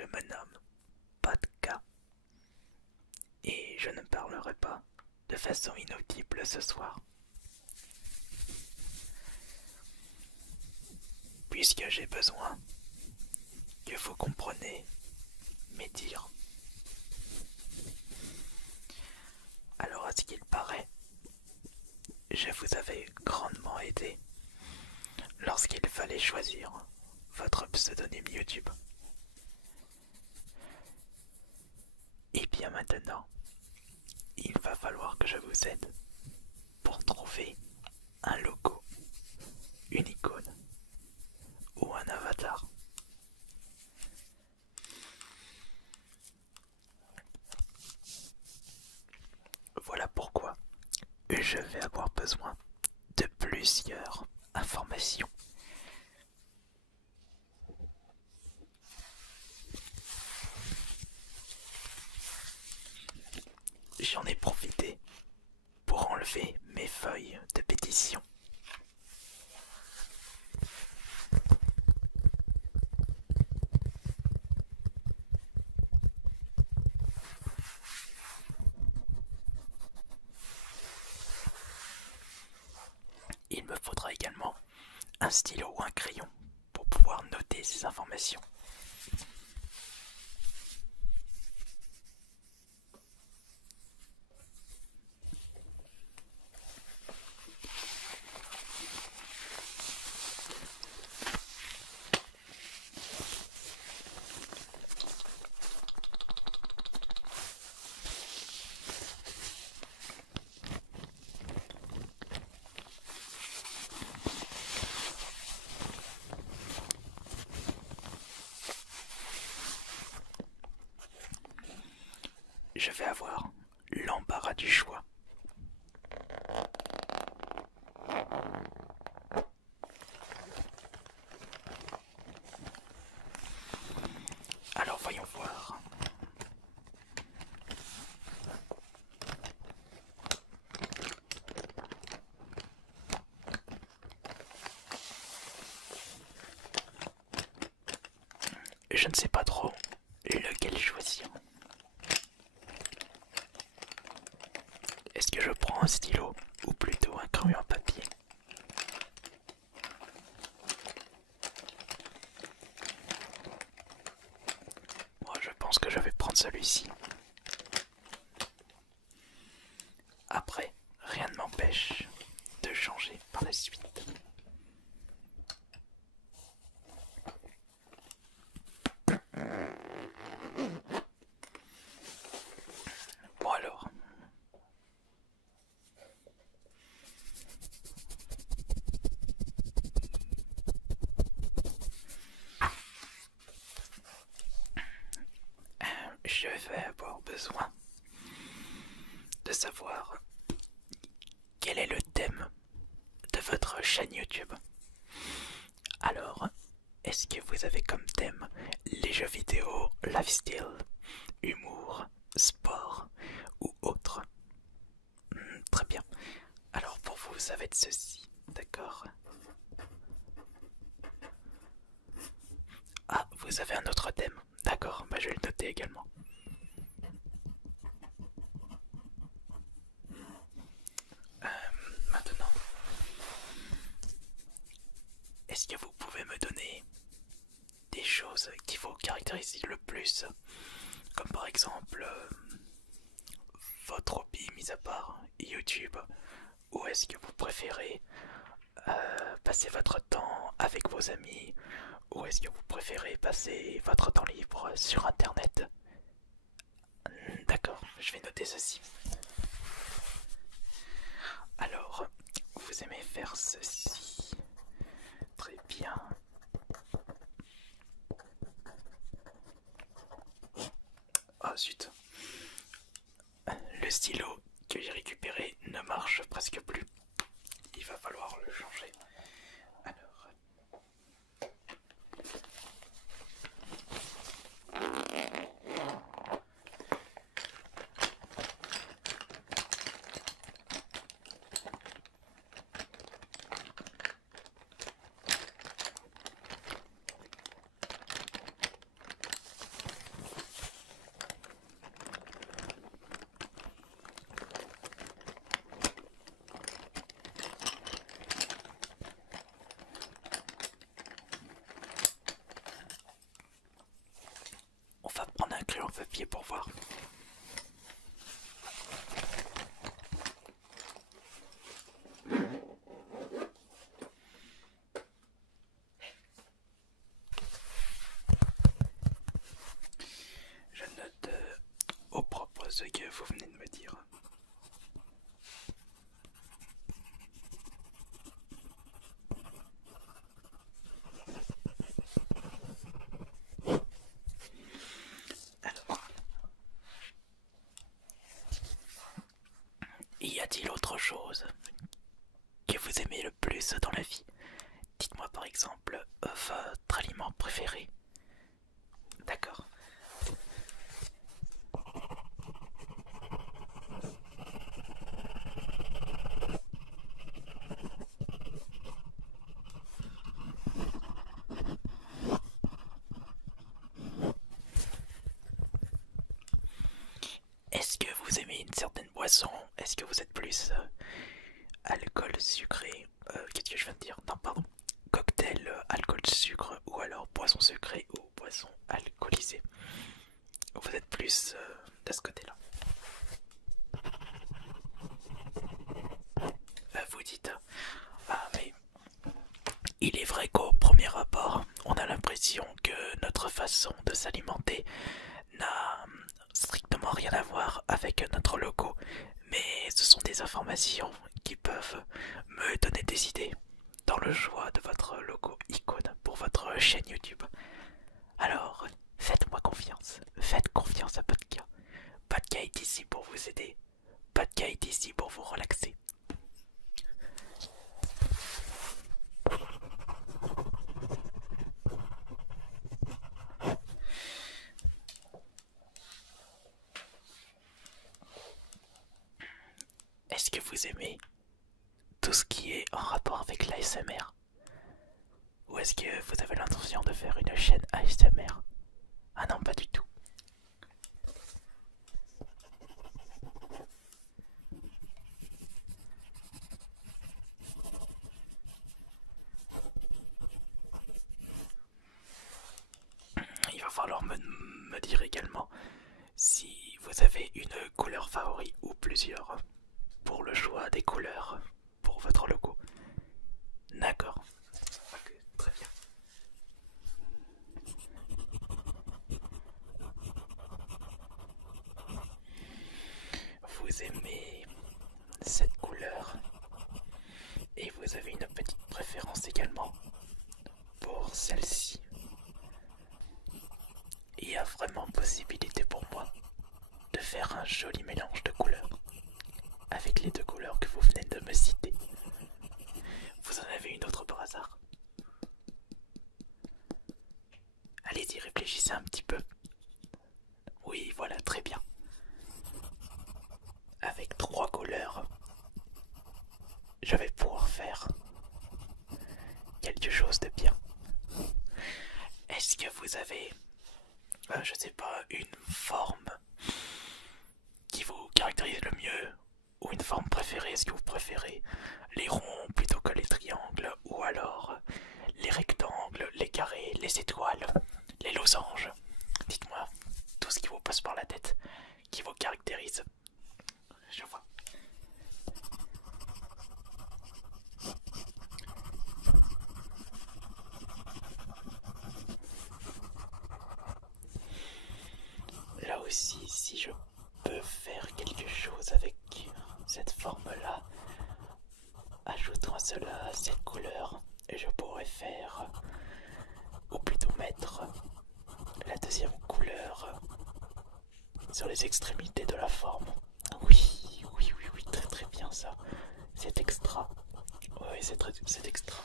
Je me nomme Podka et je ne parlerai pas de façon inaudible ce soir, puisque j'ai besoin que vous compreniez mes dires. Alors à ce qu'il paraît, je vous avais grandement aidé lorsqu'il fallait choisir votre pseudonyme YouTube. Et bien maintenant, il va falloir que je vous aide pour trouver un logo, une icône ou un avatar. Voilà pourquoi je vais avoir besoin de plusieurs informations. J'en ai profité pour enlever mes feuilles de pétition. Il me faudra également un stylo ou un crayon pour pouvoir noter ces informations. Je vais avoir l'embarras du choix. Alors voyons voir. Je ne sais pas trop lequel choisir. Est-ce que je prends un stylo ou plutôt un crayon à papier? Moi, je pense que je vais prendre celui-ci. Après, rien ne m'empêche de changer par la suite. Bon alors. Je vais avoir besoin de savoir quel est le thème de votre chaîne YouTube. Alors, est-ce que vous avez comme thème les jeux vidéo, lifestyle, humour, sport ou autre? Très bien. Alors pour vous, ça va être ceci, d'accord? Ah, vous avez un autre thème. D'accord, bah je vais le noter également. Maintenant, est-ce que vous pouvez me donner des choses qui vous caractérisent le plus? Comme par exemple votre hobby mis à part YouTube, ou est-ce que vous préférez passer votre temps avec vos amis, ou est-ce que vous préférez passer votre temps libre sur internet? D'accord, je vais noter ceci. Alors, vous aimez faire ceci. Très bien. Ah zut. Le stylo que j'ai récupéré ne marche presque plus. Il va falloir le changer. Alors. revoir. Je note au propos ce que vous venez de me dire. Alors, y a-t-il autre chose que vous aimez le plus dans la vie? Dites-moi par exemple votre aliment préféré. D'accord. Est-ce que vous aimez une certaine boisson? Est-ce que vous êtes plus alcool sucré? Qu'est-ce que je viens de dire? Non, pardon. Cocktail, alcool, sucre, ou alors boisson sucrée ou boisson alcoolisée. Vous êtes plus de ce côté-là. Vous dites, ah mais il est vrai qu'au premier abord, on a l'impression que notre façon de s'alimenter n'a strictement rien à voir avec notre logo, mais ce sont des informations qui peuvent me donner des idées dans le choix de votre logo icône pour votre chaîne YouTube. Alors, faites-moi confiance, faites confiance à Podka. Podka est ici pour vous aider, Podka est ici pour vous relaxer. Est-ce que vous aimez tout ce qui est en rapport avec l'ASMR? Ou est-ce que vous avez l'intention de faire une chaîne ASMR? Ah non, pas du tout. Il va falloir me dire également si vous avez une couleur favorite ou plusieurs pour le choix des couleurs pour votre logo. D'accord. Ok, très bien. Vous aimez cette couleur et vous avez une petite préférence également pour celle-ci. Il y a vraiment possibilité pour moi de faire un joli mélange de couleurs avec les deux couleurs que vous venez de me citer. Vous en avez une autre par hasard? Allez-y, réfléchissez un petit peu. Oui, voilà, très bien. Avec trois couleurs, je vais pouvoir faire quelque chose de bien. Est-ce que vous avez, je sais pas, une forme qui vous caractérise le mieux? Ou une forme préférée? Est-ce que vous préférez les ronds plutôt que les triangles? Ou alors les rectangles, les carrés, les étoiles, les losanges? Dites-moi tout ce qui vous passe par la tête, qui vous caractérise. Je vois. Là aussi, si je peux faire quelque chose avec cette forme-là, ajoutons à cela cette couleur, et je pourrais faire, ou plutôt mettre la deuxième couleur sur les extrémités de la forme. Oui, oui, oui, oui, très très bien ça. C'est extra. Oui, c'est extra.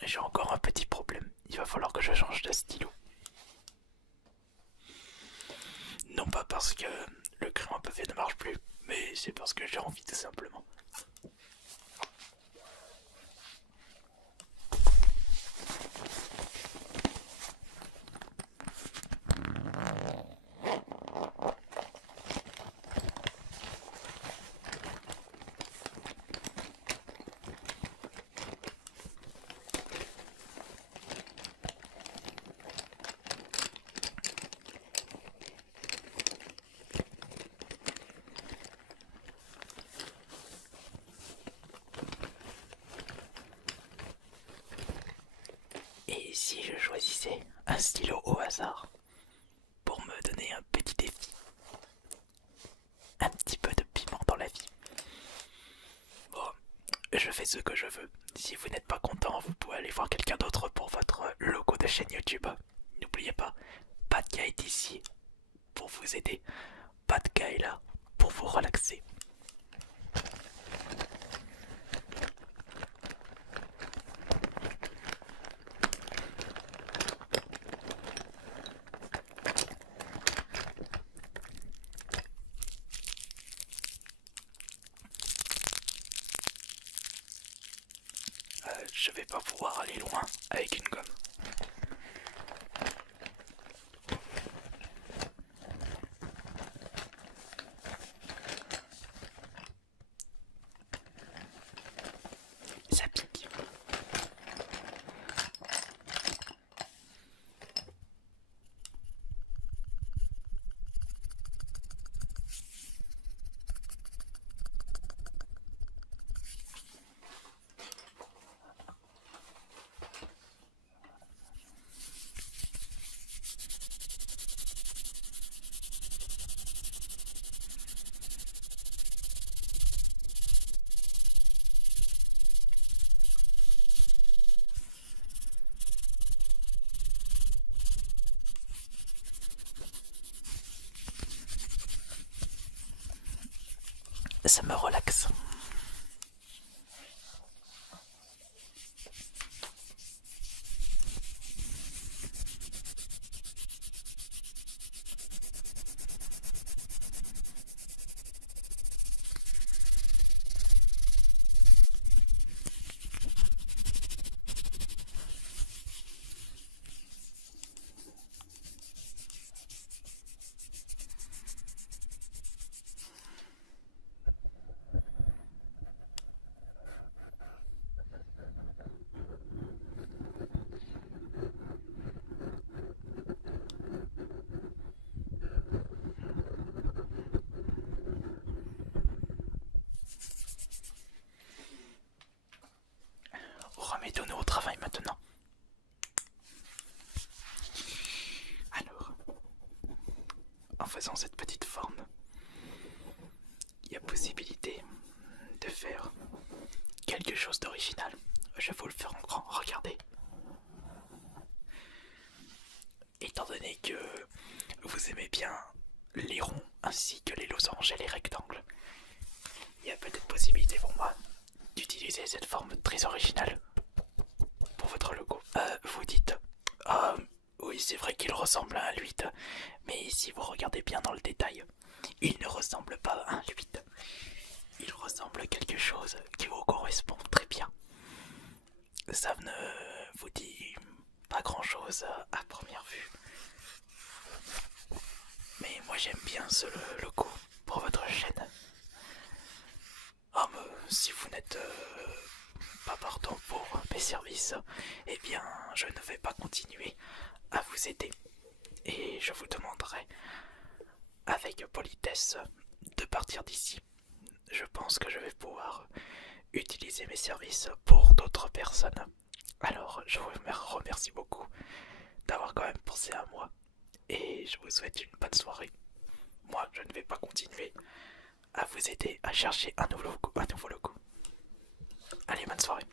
J'ai encore un petit problème. Il va falloir que je change de stylo. Non pas parce que le crayon à pavé ne marche plus, mais c'est parce que j'ai envie tout simplement. utiliser un stylo au hasard pour me donner un petit défi. Un petit peu de piment dans la vie. Bon, je fais ce que je veux. Si vous n'êtes pas content, vous pouvez aller voir quelqu'un d'autre pour votre logo de chaîne YouTube. N'oubliez pas, pas de gars est ici pour vous aider. Pas de gars est là pour vous relaxer. Je vais pas pouvoir aller loin avec une gomme. Ça pique. Ça me relaxe. Remettons-nous au travail maintenant. Alors, en faisant cette petite forme, il y a possibilité de faire quelque chose d'original. Je vais vous le faire en grand, regardez. Étant donné que vous aimez bien les ronds ainsi que les losanges et les rectangles, il y a peut-être possibilité pour moi d'utiliser cette forme très originale pour votre logo. Vous dites, oui c'est vrai qu'il ressemble à un 8, mais si vous regardez bien dans le détail, il ne ressemble pas à un 8. Il ressemble à quelque chose qui vous correspond très bien. Ça ne vous dit pas grand chose à première vue. Mais moi j'aime bien ce logo pour votre chaîne. Si vous n'êtes pas partant pour mes services, eh bien je ne vais pas continuer à vous aider. Et je vous demanderai avec politesse de partir d'ici. Je pense que je vais pouvoir utiliser mes services pour d'autres personnes. Alors je vous remercie beaucoup d'avoir quand même pensé à moi. Et je vous souhaite une bonne soirée. Moi je ne vais pas continuer à vous aider à chercher un nouveau logo. Allez, bonne soirée.